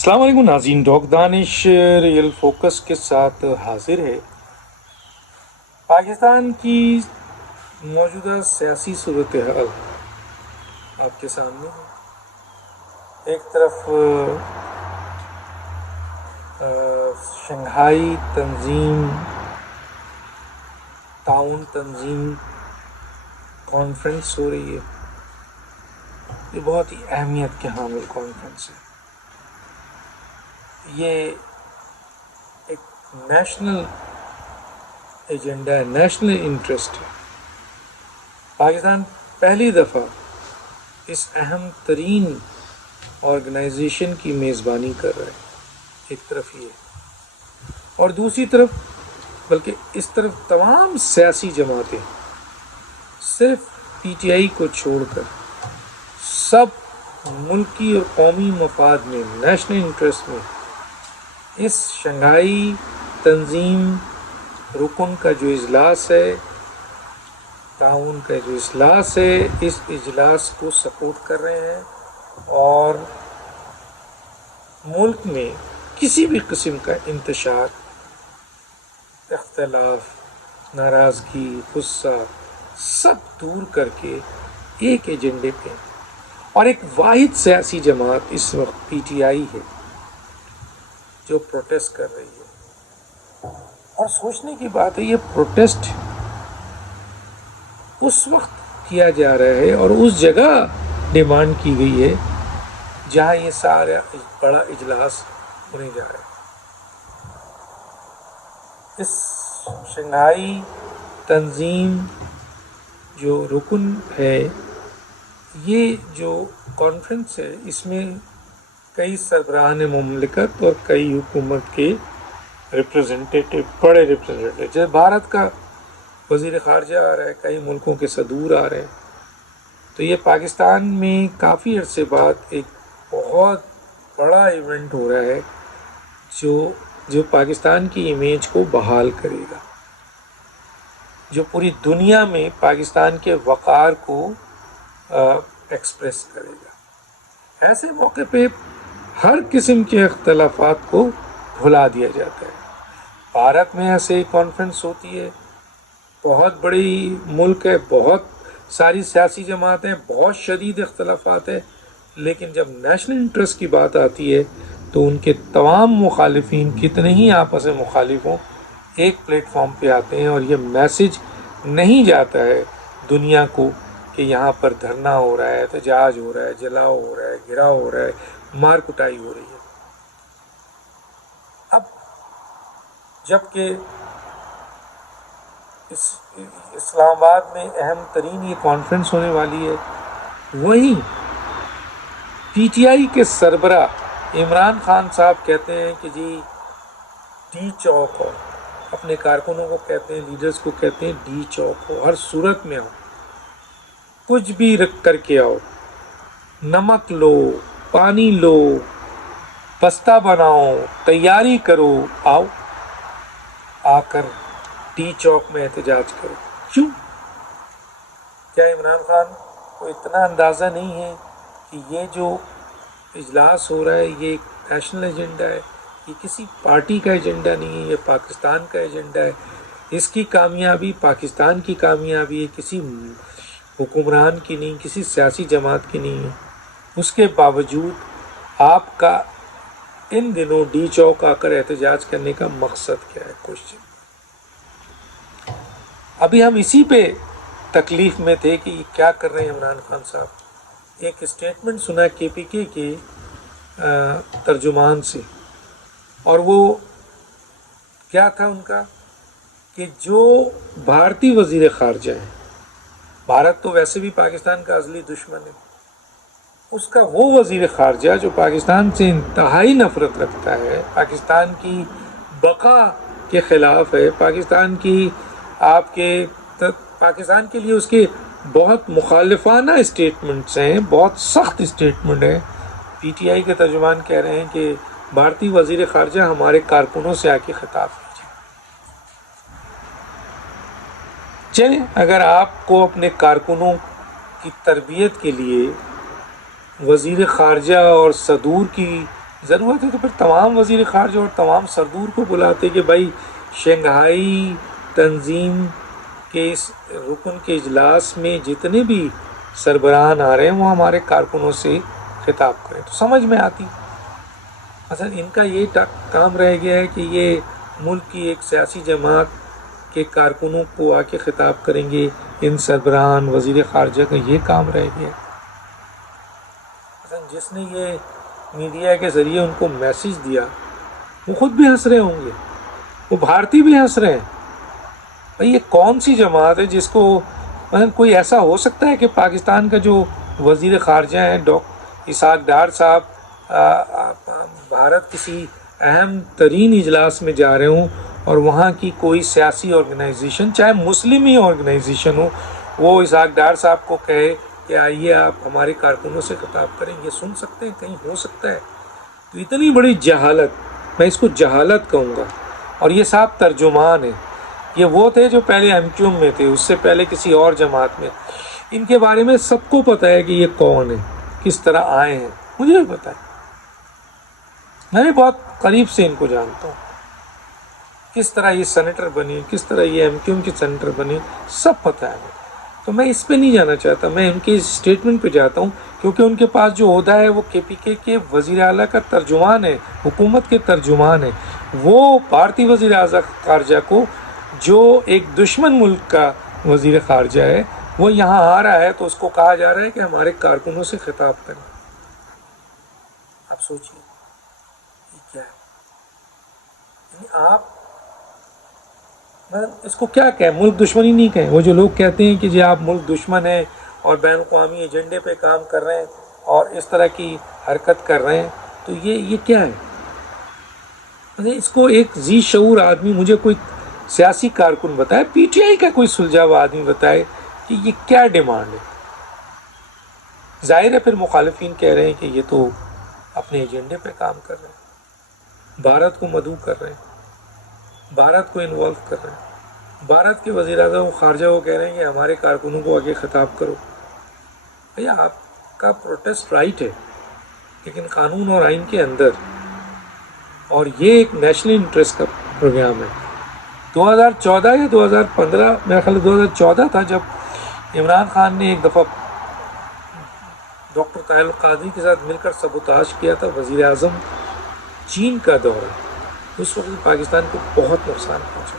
السلام علیکم ناظرین، ڈاک دانش ریئل فوکس کے ساتھ حاضر ہے۔ پاکستان کی موجودہ سیاسی صورتحال آپ کے سامنے ہے۔ ایک طرف شنگھائی تعاون تنظیم کانفرنس ہو رہی ہے۔ یہ بہت ہی اہمیت کے حامل کانفرنس ہے۔ یہ ایک نیشنل ایجنڈا ہے، نیشنل انٹرسٹ ہے۔ پاکستان پہلی دفعہ اس اہم ترین آرگنائزیشن کی میزبانی کر رہا ہے۔ ایک طرف یہ، اور دوسری طرف بلکہ اس طرف تمام سیاسی جماعتیں صرف پی ٹی آئی کو چھوڑ کر سب ملکی اور قومی مفاد میں، نیشنل انٹرسٹ میں اس شنگھائی تنظیم رکن کا جو اجلاس ہے، تعاون کا جو اجلاس ہے، اس اجلاس کو سپورٹ کر رہے ہیں، اور ملک میں کسی بھی قسم کا انتشار، اختلاف، ناراضگی، غصہ سب دور کر کے ایک ایجنڈے پہ، اور ایک واحد سیاسی جماعت اس وقت پی ٹی آئی ہے جو پروٹیسٹ کر رہی ہے۔ اور سوچنے کی بات ہے، یہ پروٹیسٹ اس وقت کیا جا رہا ہے اور اس جگہ ڈیمانڈ کی گئی ہے جہاں یہ سارا بڑا اجلاس ہونے جا رہا ہے۔ اس شنگھائی تنظیم جو رکن ہے، یہ جو کانفرنس ہے، اس میں کئی سربراہان مملکت اور کئی حکومت کے ریپرزنٹیٹیو، بڑے ریپرزنٹیٹیو، جیسے بھارت کا وزیر خارجہ آ رہا ہے، کئی ملکوں کے صدور آ رہے ہیں۔ تو یہ پاکستان میں کافی عرصے بعد ایک بہت بڑا ایونٹ ہو رہا ہے جو پاکستان کی امیج کو بحال کرے گا، جو پوری دنیا میں پاکستان کے وقار کو ایکسپریس کرے گا۔ ایسے موقع پہ ہر قسم کے اختلافات کو بھلا دیا جاتا ہے۔ بھارت میں ایسے کانفرنس ہوتی ہے، بہت بڑی ملک ہے، بہت ساری سیاسی جماعتیں، بہت شدید اختلافات ہیں، لیکن جب نیشنل انٹرسٹ کی بات آتی ہے تو ان کے تمام مخالفین، کتنے ہی آپس میں مخالف ہوں، ایک پلیٹ فارم پہ آتے ہیں، اور یہ میسج نہیں جاتا ہے دنیا کو کہ یہاں پر دھرنا ہو رہا ہے، احتجاج ہو رہا ہے، جلاؤ ہو رہا ہے، گھراؤ ہو رہا ہے، مار کٹائی ہو رہی ہے۔ اب جبکہ اسلام آباد میں اہم ترین یہ کانفرنس ہونے والی ہے، وہیں پی ٹی آئی کے سربراہ عمران خان صاحب کہتے ہیں کہ جی ڈی چوک ہو، اپنے کارکنوں کو کہتے ہیں، لیڈرز کو کہتے ہیں ڈی چوک ہو، ہر صورت میں ہو، کچھ بھی رکھ کر کے آؤ، نمک لو، پانی لو، بستہ بناؤ، تیاری کرو، آؤ، آ کر ڈی چوک میں احتجاج کرو۔ کیوں؟ کیا عمران خان کو اتنا اندازہ نہیں ہے کہ یہ جو اجلاس ہو رہا ہے یہ ایک نیشنل ایجنڈا ہے، یہ کسی پارٹی کا ایجنڈا نہیں ہے، یہ پاکستان کا ایجنڈا ہے، اس کی کامیابی پاکستان کی کامیابی ہے، کسی حکمران کی نہیں، کسی سیاسی جماعت کی نہیں ہے۔ اس کے باوجود آپ کا ان دنوں ڈی چوک آ کر احتجاج کرنے کا مقصد کیا ہے؟ کوشچن۔ ابھی ہم اسی پہ تکلیف میں تھے کہ یہ کیا کر رہے ہیں عمران خان صاحب۔ ایک اسٹیٹمنٹ سنا کے پی کے ترجمان سے، اور وہ کیا تھا ان کا کہ جو بھارتی وزیر خارجہ ہیں، بھارت تو ویسے بھی پاکستان کا ازلی دشمن ہے، اس کا وہ وزیر خارجہ جو پاکستان سے انتہائی نفرت رکھتا ہے، پاکستان کی بقا کے خلاف ہے، پاکستان کے لیے اس کے بہت مخالفانہ اسٹیٹمنٹس ہیں، بہت سخت اسٹیٹمنٹ ہیں۔ پی ٹی آئی کے ترجمان کہہ رہے ہیں کہ بھارتی وزیر خارجہ ہمارے کارکنوں سے آ کے خطاب کیجیے۔ چلیں، اگر آپ کو اپنے کارکنوں کی تربیت کے لیے وزیر خارجہ اور صدور کی ضرورت ہے تو پھر تمام وزیر خارجہ اور تمام سردور کو بلاتے کہ بھائی شنگھائی تنظیم کے اس رکن کے اجلاس میں جتنے بھی سربراہان آ رہے ہیں وہ ہمارے کارکنوں سے خطاب کریں، تو سمجھ میں آتی۔ مثلا ان کا یہ کام رہ گیا ہے کہ یہ ملک کی ایک سیاسی جماعت کے کارکنوں کو آ کے خطاب کریں گے، ان سربراہان وزیر خارجہ کا یہ کام رہ گیا ہے۔ مثلا جس نے یہ میڈیا کے ذریعے ان کو میسج دیا وہ خود بھی ہنس رہے ہوں گے، وہ بھارتی بھی ہنس رہے ہیں۔ بھائی یہ کون سی جماعت ہے جس کو مثلا کوئی ایسا ہو سکتا ہے کہ پاکستان کا جو وزیر خارجہ ہیں اسحاق ڈار صاحب بھارت کسی اہم ترین اجلاس میں جا رہے ہوں اور وہاں کی کوئی سیاسی آرگنائزیشن چاہے مسلم ہی آرگنائزیشن ہو وہ اسحاق ڈار صاحب کو کہے کہ آئیے آپ ہمارے کارکنوں سے خطاب کریں، یہ سن سکتے ہیں؟ کہیں ہو سکتا ہے؟ تو اتنی بڑی جہالت، میں اس کو جہالت کہوں گا۔ اور یہ صاحب ترجمان ہیں، یہ وہ تھے جو پہلے ایم کیو ایم میں تھے، اس سے پہلے کسی اور جماعت میں۔ ان کے بارے میں سب کو پتہ ہے کہ یہ کون ہیں، کس طرح آئے ہیں، مجھے بھی پتہ ہے، میں بھی بہت قریب سے ان کو جانتا ہوں، کس طرح یہ سینیٹر بنی، کس طرح یہ ایم کیو ایم کی سینیٹر بنی، سب پتہ ہے مجھے۔ تو میں اس پہ نہیں جانا چاہتا، میں ان کے اسٹیٹمنٹ پہ جاتا ہوں کیونکہ ان کے پاس جو عہدہ ہے وہ کے پی کے وزیر اعلیٰ کا ترجمان ہے، حکومت کے ترجمان ہے۔ وہ بھارتی وزیر اعظم خارجہ کو جو ایک دشمن ملک کا وزیر خارجہ ہے وہ یہاں آ رہا ہے تو اس کو کہا جا رہا ہے کہ ہمارے کارکنوں سے خطاب کریں۔ آپ سوچئے یہ کیا ہے؟ یعنی آپ اس کو کیا کہیں، ملک دشمنی نہیں کہیں۔ وہ جو لوگ کہتے ہیں کہ جی آپ ملک دشمن ہیں اور بین الاقوامی ایجنڈے پہ کام کر رہے ہیں اور اس طرح کی حرکت کر رہے ہیں، تو یہ کیا ہے؟ اس کو ایک ذی شعور آدمی، مجھے کوئی سیاسی کارکن بتائے، پی ٹی آئی کا کوئی سلجھا ہوا آدمی بتائے کہ یہ کیا ڈیمانڈ ہے۔ ظاہر ہے پھر مخالفین کہہ رہے ہیں کہ یہ تو اپنے ایجنڈے پہ کام کر رہے ہیں، بھارت کو مدعو کر رہے ہیں، بھارت کو انوالو کر رہے ہیں، بھارت کے وزیر اعظم و خارجہ وہ کہہ رہے ہیں کہ ہمارے کارکنوں کو آگے خطاب کرو۔ بھیا آپ کا پروٹیسٹ رائٹ ہے لیکن قانون اور آئین کے اندر، اور یہ ایک نیشنل انٹرسٹ کا پروگرام ہے۔ 2014 یا 2015 میرا خیال 2014 تھا جب عمران خان نے ایک دفعہ ڈاکٹر طاہر القادری کے ساتھ مل کر سبوتاژ کیا تھا وزیر اعظم چین کا دورہ، اس وقت پاکستان کو بہت نقصان پہنچا تھا۔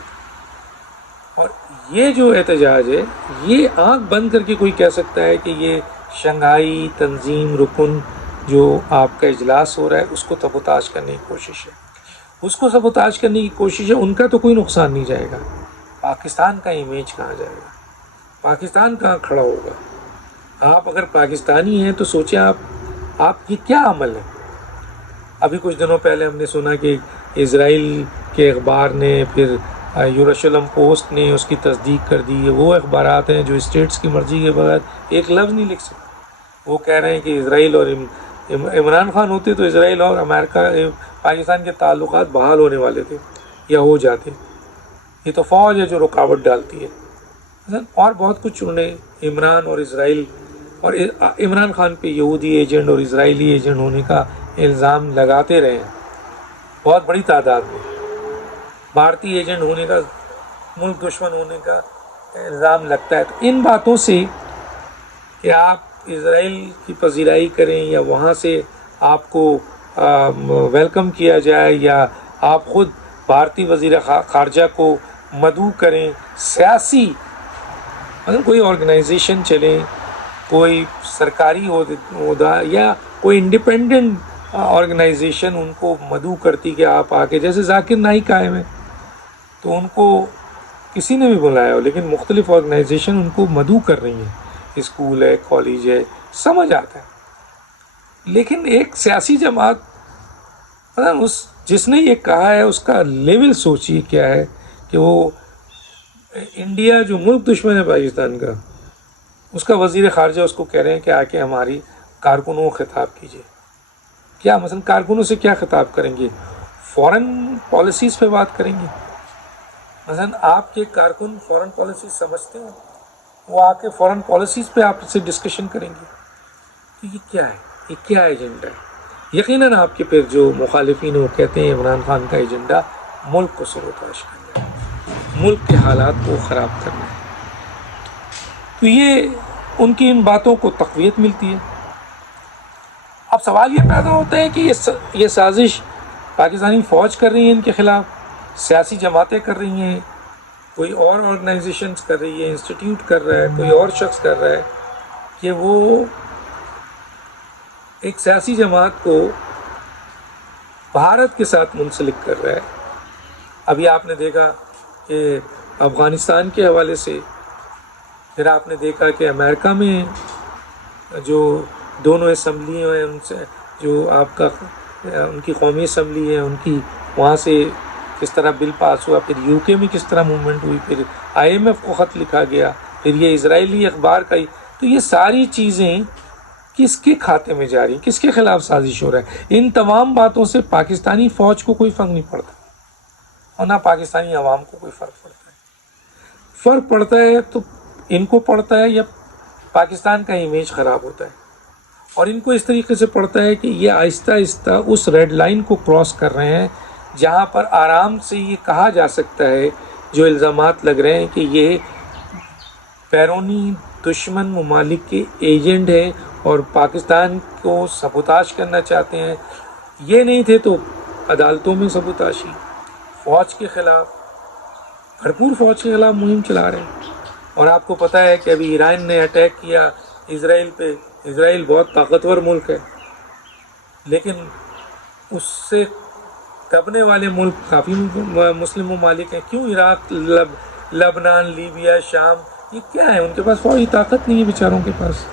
اور یہ جو احتجاج ہے یہ آنکھ بند کر کے کوئی کہہ سکتا ہے کہ یہ شنگھائی تنظیم رکن جو آپ کا اجلاس ہو رہا ہے اس کو سبوتاژ کرنے کی کوشش ہے، اس کو سبوتاژ کرنے کی کوشش ہے، ان کا تو کوئی نقصان نہیں جائے گا، پاکستان کا امیج کہاں جائے گا، پاکستان کہاں کھڑا ہوگا؟ آپ اگر پاکستانی ہیں تو سوچیں آپ کی کیا عمل ہے؟ ابھی کچھ دنوں پہلے ہم نے سنا کہ اسرائیل کے اخبار نے، پھر یروشلم پوسٹ نے اس کی تصدیق کر دی ہے۔ وہ اخبارات ہیں جو اسٹیٹس کی مرضی کے بغیر ایک لفظ نہیں لکھ سکتے۔ وہ کہہ رہے ہیں کہ اسرائیل اور عمران خان ہوتے تو اسرائیل اور امریکہ پاکستان کے تعلقات بحال ہونے والے تھے یا ہو جاتے، یہ تو فوج ہے جو رکاوٹ ڈالتی ہے۔ اور بہت کچھ انہوں نے عمران اور اسرائیل اور عمران خان پہ یہودی ایجنٹ اور اسرائیلی ایجنٹ ہونے کا الزام لگاتے رہے ہیں، بہت بڑی تعداد میں بھارتی ایجنٹ ہونے کا، ملک دشمن ہونے کا الزام لگتا ہے۔ تو ان باتوں سے کہ آپ اسرائیل کی پذیرائی کریں یا وہاں سے آپ کو ویلکم کیا جائے یا آپ خود بھارتی وزیر خارجہ کو مدعو کریں، سیاسی اگر کوئی آرگنائزیشن چلیں، کوئی سرکاری عہدہ یا کوئی انڈیپینڈنٹ آرگنائزیشن ان کو مدعو کرتی کہ آپ آ کے، جیسے ذاکر نائک آئے ہیں تو ان کو کسی نے بھی بلایا ہو لیکن مختلف آرگنائزیشن ان کو مدعو کر رہی ہیں، اسکول ہے، کالج ہے، سمجھ آتا ہے۔ لیکن ایک سیاسی جماعت جس نے یہ کہا ہے اس کا لیول سوچیے کیا ہے کہ وہ انڈیا جو ملک دشمن ہے پاکستان کا، اس کا وزیر خارجہ اس کو کہہ رہے ہیں کہ آ کے ہماری کارکنوں کو خطاب کیجیے۔ کیا مثلا کارکنوں سے کیا خطاب کریں گے؟ فورن پالیسیز پہ بات کریں گے؟ مثلا آپ کے کارکن فورن پالیسیز سمجھتے ہیں، وہ آ کے فورن پالیسیز پہ آپ سے ڈسکشن کریں گے؟ تو یہ کیا ہے؟ یہ کیا ایجنڈا ہے؟ یقیناً آپ کے پھر جو مخالفین وہ کہتے ہیں عمران خان کا ایجنڈا ملک کو سبوتاش کرنا ہے، ملک کے حالات کو خراب کرنا ہے، تو یہ ان کی ان باتوں کو تقویت ملتی ہے۔ اب سوال یہ پیدا ہوتا ہے کہ یہ سازش پاکستانی فوج کر رہی ہے ان کے خلاف، سیاسی جماعتیں کر رہی ہیں، کوئی اور آرگنائزیشنز کر رہی ہے، انسٹیٹیوٹ کر رہا ہے، کوئی اور شخص کر رہا ہے، کہ وہ ایک سیاسی جماعت کو بھارت کے ساتھ منسلک کر رہا ہے۔ ابھی آپ نے دیکھا کہ افغانستان کے حوالے سے، پھر آپ نے دیکھا کہ امریکہ میں جو دونوں اسمبلی ہیں ان سے جو آپ کا ان کی قومی اسمبلی ہے، ان کی وہاں سے کس طرح بل پاس ہوا، پھر یو کے میں کس طرح موومنٹ ہوئی، پھر IMF کو خط لکھا گیا، پھر یہ اسرائیلی اخبار کا تو یہ ساری چیزیں کس کے کھاتے میں جاری، کس کے خلاف سازش ہو رہا ہے؟ ان تمام باتوں سے پاکستانی فوج کو کوئی فرق نہیں پڑتا اور نہ پاکستانی عوام کو کوئی فرق پڑتا ہے۔ فرق پڑتا ہے تو ان کو پڑتا ہے یا پاکستان کا امیج خراب ہوتا ہے، اور ان کو اس طریقے سے پڑتا ہے کہ یہ آہستہ آہستہ اس ریڈ لائن کو کراس کر رہے ہیں جہاں پر آرام سے یہ کہا جا سکتا ہے، جو الزامات لگ رہے ہیں کہ یہ بیرونی دشمن ممالک کے ایجنٹ ہیں اور پاکستان کو سبوتاش کرنا چاہتے ہیں۔ یہ نہیں تھے تو عدالتوں میں سبوتاشی، فوج کے خلاف بھرپور فوج کے خلاف مہم چلا رہے ہیں۔ اور آپ کو پتہ ہے کہ ابھی ایران نے اٹیک کیا اسرائیل پہ، اسرائیل بہت طاقتور ملک ہے، لیکن اس سے دبنے والے ملک کافی مسلم ممالک ہیں۔ کیوں؟ عراق، لبنان، لیبیا، شام، یہ کیا ہے؟ ان کے پاس فوجی طاقت نہیں ہے بیچاروں کے پاس۔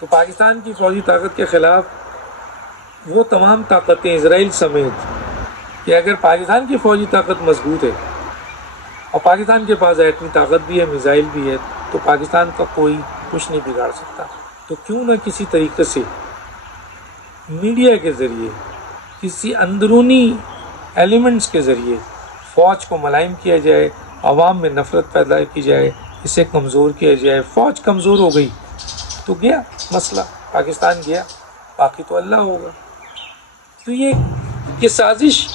تو پاکستان کی فوجی طاقت کے خلاف وہ تمام طاقتیں اسرائیل سمیت، کہ اگر پاکستان کی فوجی طاقت مضبوط ہے اور پاکستان کے پاس ایٹمی طاقت بھی ہے، میزائل بھی ہے، تو پاکستان کا کوئی کچھ نہیں بگاڑ سکتا۔ تو کیوں نہ کسی طریقے سے میڈیا کے ذریعے، کسی اندرونی ایلیمنٹس کے ذریعے فوج کو ملائم کیا جائے، عوام میں نفرت پیدا کی جائے، اسے کمزور کیا جائے۔ فوج کمزور ہو گئی تو گیا مسئلہ، پاکستان گیا، باقی تو اللہ ہوگا۔ تو یہ سازش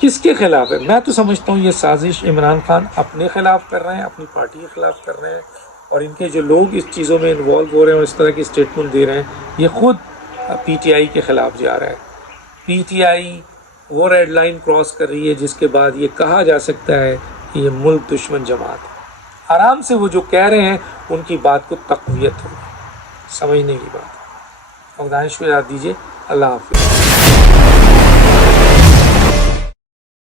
کس کے خلاف ہے؟ میں تو سمجھتا ہوں یہ سازش عمران خان اپنے خلاف کر رہے ہیں، اپنی پارٹی کے خلاف کر رہے ہیں، اور ان کے جو لوگ اس چیزوں میں انوالو ہو رہے ہیں اور اس طرح کی اسٹیٹمنٹ دے رہے ہیں، یہ خود PTI کے خلاف جا رہا ہے۔ PTI وہ ریڈ لائن کراس کر رہی ہے جس کے بعد یہ کہا جا سکتا ہے کہ یہ ملک دشمن جماعت ہے۔ آرام سے وہ جو کہہ رہے ہیں ان کی بات کو تقویت ہوگی، سمجھنے کی بات۔ اور دانش کو یاد دیجیے۔ اللہ حافظ۔